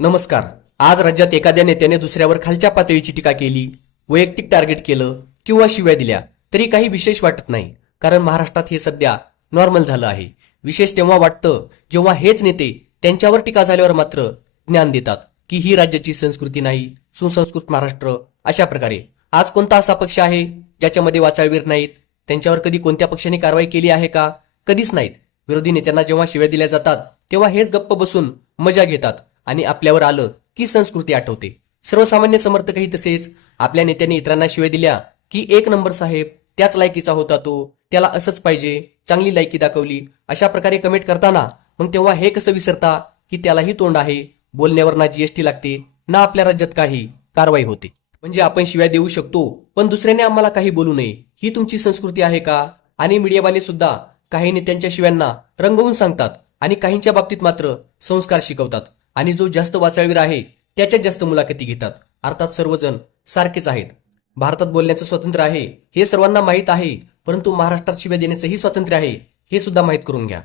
नमस्कार. आज राज्यात एखाद्या नेत्याने दुसऱ्यावर खालच्या पातळीची टीका केली वैयक्तिक टार्गेट केलं किंवा शिव्या दिल्या तरी काही विशेष वाटत नाही कारण महाराष्ट्रात हे सध्या नॉर्मल झालं आहे. विशेष तेव्हा वाटतं जेव्हा हेच नेते त्यांच्यावर टीका झाल्यावर मात्र ज्ञान देतात की ही राज्याची संस्कृती नाही सुसंस्कृत महाराष्ट्र अशा प्रकारे. आज कोणता असा पक्ष आहे ज्याच्यामध्ये वाचाळवीर नाहीत? त्यांच्यावर कधी कोणत्या पक्षाने कारवाई केली आहे का? कधीच नाहीत. विरोधी नेत्यांना जेव्हा शिव्या दिल्या जातात तेव्हा हेच गप्प बसून मजा घेतात. आणि आपल्यावर आलं की संस्कृती आठवते. सर्वसामान्य समर्थकही तसेच. आपल्या नेत्यांनी इतरांना शिव्या दिल्या की एक नंबर साहेब त्याच लायकीचा होता तो. त्याला असंच पाहिजे चांगली लायकी दाखवली अशा प्रकारे कमेंट करताना मग तेव्हा हे कसं विसरता की त्यालाही तोंड आहे. बोलण्यावर ना जीएसटी लागते ना आपल्या राज्यात काही कारवाई होते. म्हणजे आपण शिव्या देऊ शकतो पण दुसऱ्याने आम्हाला काही बोलू नये. ही तुमची संस्कृती आहे का? आणि मीडियावाले सुद्धा काही नेत्यांच्या शिव्यांना रंगवून सांगतात आणि काहींच्या बाबतीत मात्र संस्कार शिकवतात. आणि जो जास्त वाचाळवीर आहे त्याच्यात जास्त मुलाखती घेतात. अर्थात सर्वजण सारखेच आहेत. भारतात बोलण्याचं स्वातंत्र्य आहे हे सर्वांना माहीत आहे परंतु महाराष्ट्रात शिव्या देण्याचंही स्वातंत्र्य आहे हे सुद्धा माहीत करून घ्या.